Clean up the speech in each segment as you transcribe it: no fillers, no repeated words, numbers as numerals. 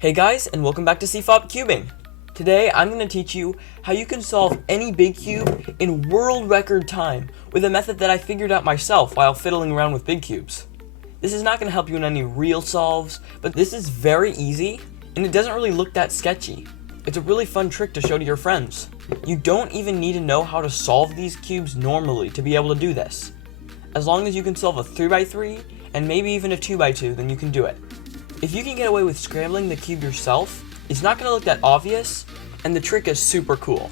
Hey guys, and welcome back to CFOP Cubing. Today I'm going to teach you how you can solve any big cube in world record time with a method that I figured out myself while fiddling around with big cubes. This is not going to help you in any real solves, but this is very easy and it doesn't really look that sketchy. It's a really fun trick to show to your friends. You don't even need to know how to solve these cubes normally to be able to do this. As long as you can solve a 3x3 and maybe even a 2x2, then you can do it. If you can get away with scrambling the cube yourself, it's not going to look that obvious, and the trick is super cool.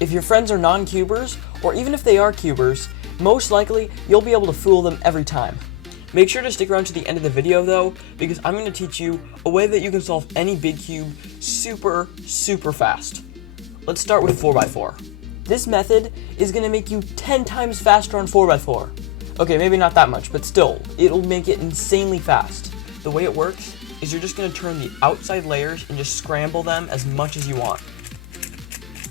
If your friends are non-cubers, or even if they are cubers, most likely you'll be able to fool them every time. Make sure to stick around to the end of the video though, because I'm going to teach you a way that you can solve any big cube super fast. Let's start with 4x4. This method is going to make you 10 times faster on 4x4. Okay, maybe not that much, but still, it'll make it insanely fast. The way it works is you're just going to turn the outside layers and just scramble them as much as you want.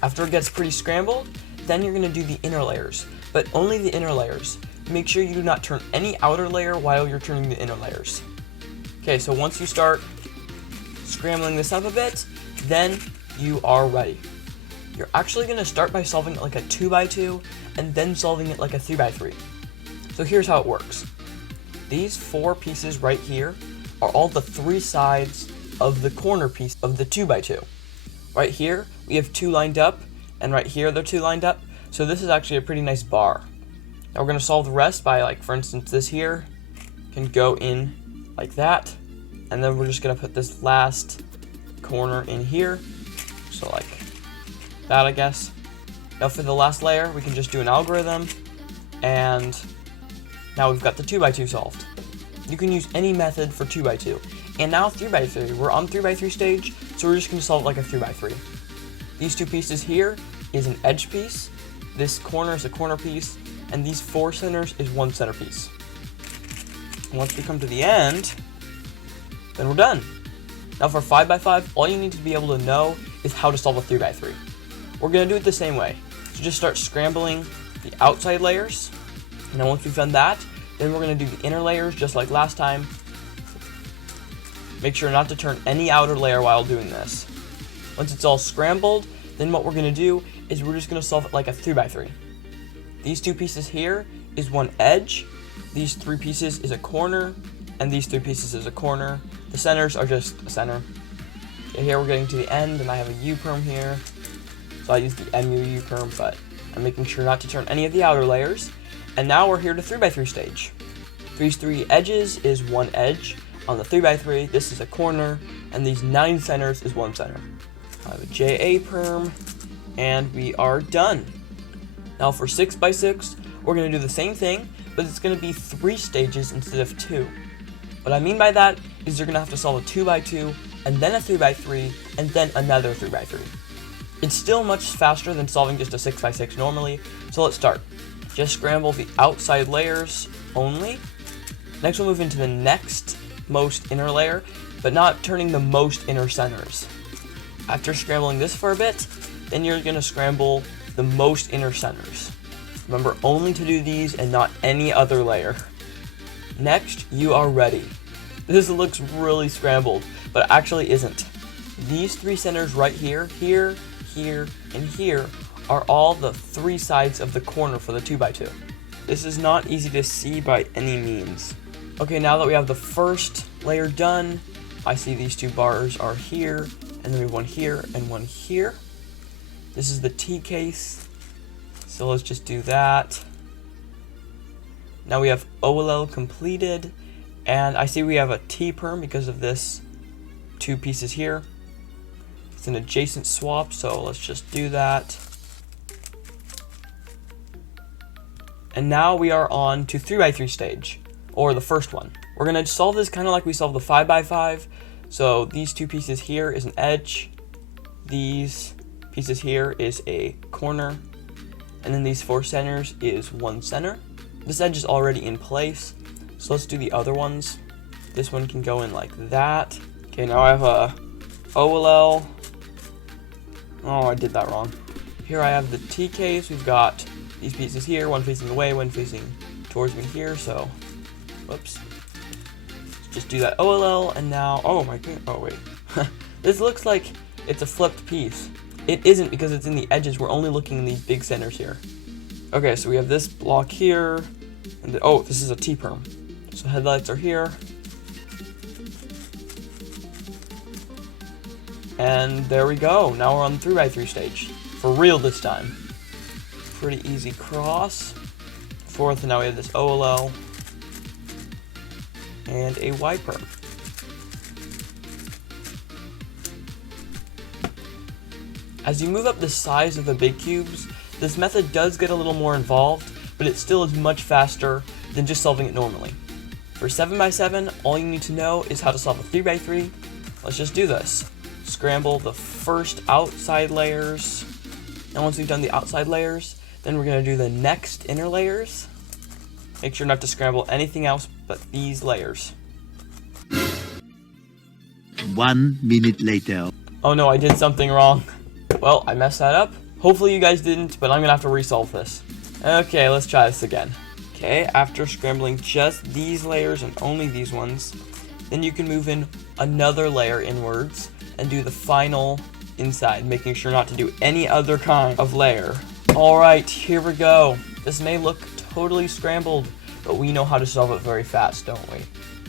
After it gets pretty scrambled, then you're going to do the inner layers, but only the inner layers. Make sure you do not turn any outer layer while you're turning the inner layers. Okay, so once you start scrambling this up a bit, then you are ready. You're actually going to start by solving it like a 2x2 and then solving it like a 3x3. So here's how it works. These four pieces right here are all the three sides of the corner piece of the 2x2. Right here, we have two lined up, and right here, they're two lined up. So this is actually a pretty nice bar. Now we're gonna solve the rest by, like, for instance, this here can go in like that, and then we're just gonna put this last corner in here. So like that, I guess. Now for the last layer, we can just do an algorithm, and now we've got the 2x2 solved. You can use any method for 2x2. And now 3x3. We're on 3x3 stage, so we're just going to solve it like a 3x3. These two pieces here is an edge piece, this corner is a corner piece, and these four centers is one center piece. And once we come to the end, then we're done. Now for 5x5, all you need to be able to know is how to solve a 3x3. We're going to do it the same way. So just start scrambling the outside layers, and then once we've done that, then we're going to do the inner layers just like last time. Make sure not to turn any outer layer while doing this. Once it's all scrambled, then what we're going to do is we're just going to solve it like a 3x3. These two pieces here is one edge, these three pieces is a corner, and these three pieces is a corner. The centers are just a center. Okay, here we're getting to the end, and I have a U-perm here. So I use the MU U-perm, but I'm making sure not to turn any of the outer layers. And now we're here to 3x3 stage. These three edges is one edge. On the 3x3, this is a corner, and these 9 centers is one center. I have a JA perm, and we are done. Now for 6x6, we're going to do the same thing, but it's going to be 3 stages instead of 2. What I mean by that is you're going to have to solve a 2x2, and then a 3x3, and then another 3x3. It's still much faster than solving just a 6x6 normally, so let's start. Just scramble the outside layers only. Next we'll move into the next most inner layer, but not turning the most inner centers. After scrambling this for a bit, then you're going to scramble the most inner centers. Remember only to do these and not any other layer. Next, you are ready. This looks really scrambled, but it actually isn't. These 3 centers right here, here, and here are all the 3 sides of the corner for the 2x2. This is not easy to see by any means. Okay, now that we have the first layer done, I see these 2 bars are here, and then we have one here and one here. This is the T case, so let's just do that. Now we have OLL completed, and I see we have a T-perm because of this 2 pieces here. It's an adjacent swap, so let's just do that. And now we are on to 3x3 stage, or the first one. We're going to solve this kind of like we solved the 5x5. So these 2 pieces here is an edge, these pieces here is a corner, and then these 4 centers is one center. This edge is already in place, so let's do the other ones. This one can go in like that. Okay, now I have a OLL. Oh, I did that wrong. Here I have the T case. We've got these pieces here, one facing away, one facing towards me here, so whoops. Just do that OLL, and now, oh my goodness, oh wait. This looks like it's a flipped piece. It isn't because it's in the edges. We're only looking in the big centers here. Okay, so we have this block here. And oh, this is a T-perm. So headlights are here. And there we go. Now we're on the 3x3 stage. For real this time. Pretty easy cross. Fourth, and now we have this OLL. And a Y-perm. As you move up the size of the big cubes, this method does get a little more involved, but it still is much faster than just solving it normally. For 7x7, all you need to know is how to solve a 3x3. Let's just do this. Scramble the first outside layers, and once we've done the outside layers, then we're going to do the next inner layers. Make sure not to scramble anything else but these layers. 1 minute later. Oh no, I did something wrong. Well, I messed that up. Hopefully you guys didn't, but I'm gonna have to resolve this. Okay, let's try this again. Okay, after scrambling just these layers and only these ones, then you can move in another layer inwards and do the final inside, making sure not to do any other kind of layer. Alright, here we go. This may look totally scrambled, but we know how to solve it very fast, don't we?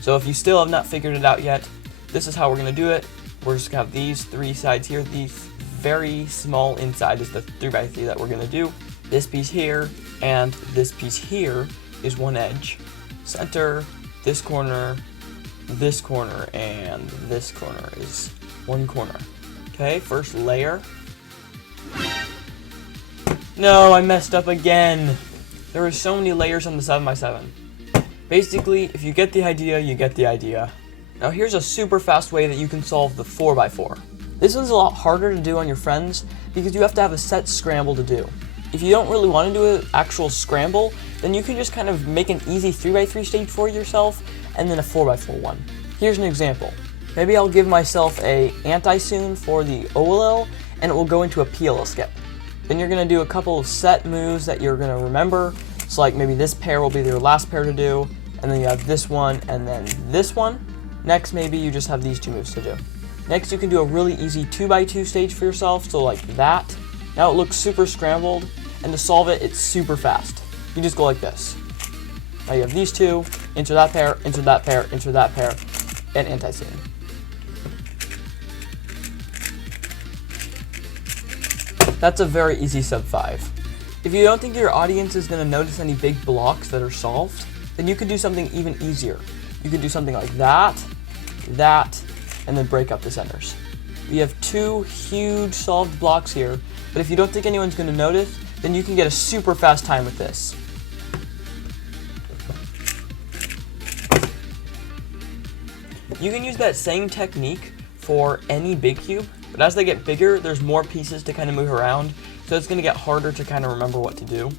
So if you still have not figured it out yet, this is how we're gonna do it. We're just gonna have these three sides here. These very small inside is the 3x3 that we're gonna do. This piece here and this piece here is one edge. Center, this corner, and this corner is one corner. Okay, first layer. No, I messed up again. There are so many layers on the 7x7. Basically, if you get the idea, you get the idea. Now here's a super fast way that you can solve the 4x4. This one's a lot harder to do on your friends because you have to have a set scramble to do. If you don't really want to do an actual scramble, then you can just kind of make an easy 3x3 stage for yourself and then a 4x4 one. Here's an example. Maybe I'll give myself a anti-soon for the OLL and it will go into a PLL skip. Then you're going to do a couple of set moves that you're going to remember. So like maybe this pair will be your last pair to do, and then you have this one and then this one. Next, maybe you just have these two moves to do. Next, you can do a really easy 2x2 stage for yourself, so like that. Now it looks super scrambled, and to solve it, it's super fast. You just go like this. Now you have these two, enter that pair, enter that pair, enter that pair, and anti-soon. That's a very easy sub 5. If you don't think your audience is going to notice any big blocks that are solved, then you could do something even easier. You could do something like that, and then break up the centers. We have two huge solved blocks here, but if you don't think anyone's going to notice, then you can get a super fast time with this. You can use that same technique for any big cube, but as they get bigger, there's more pieces to kind of move around, so it's going to get harder to kind of remember what to do.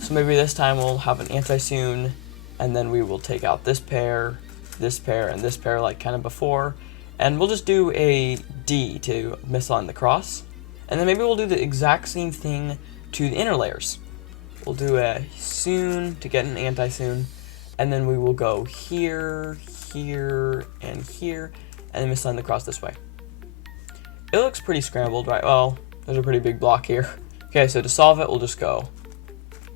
So maybe this time we'll have an anti-soon, and then we will take out this pair, and this pair like kind of before, and we'll just do a D to misalign the cross, and then maybe we'll do the exact same thing to the inner layers. We'll do a soon to get an anti-soon, and then we will go here, here, and here, and then misalign the cross this way. It looks pretty scrambled, right? Well, there's a pretty big block here. Okay, so to solve it, we'll just go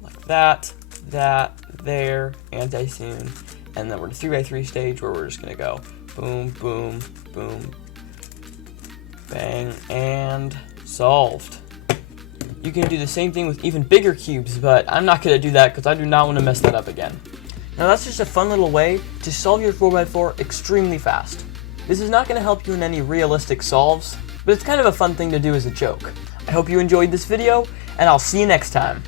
like that, there, anti-soon, and then we're in a 3x3 stage where we're just gonna go boom, boom, boom, bang, and solved. You can do the same thing with even bigger cubes, but I'm not gonna do that because I do not want to mess that up again. Now that's just a fun little way to solve your 4x4 extremely fast. This is not gonna help you in any realistic solves, but it's kind of a fun thing to do as a joke. I hope you enjoyed this video, and I'll see you next time.